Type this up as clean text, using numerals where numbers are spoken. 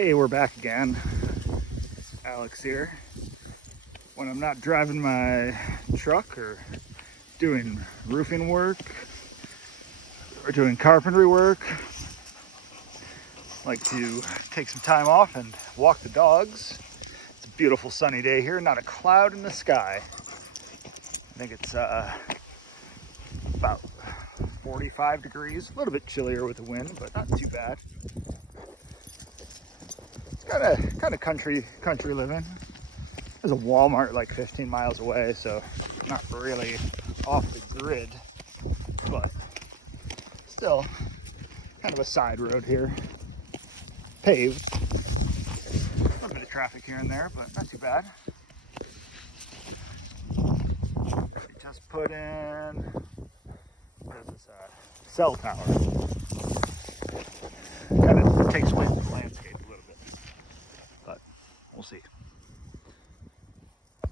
Hey, we're back again. Alex here. When I'm not driving my truck or doing roofing work or doing carpentry work, I like to take some time off and walk the dogs. It's a beautiful sunny day here, not a cloud in the sky. I think it's about 45 degrees, a little bit chillier with the wind, but not too bad. Kind of country living. There's a Walmart like 15 miles away, so not really off the grid, but still kind of a side road here. Paved. A little bit of traffic here and there, but not too bad. We just put in, what is this, cell tower. Kind of takes away from the landscape a little bit, but we'll see.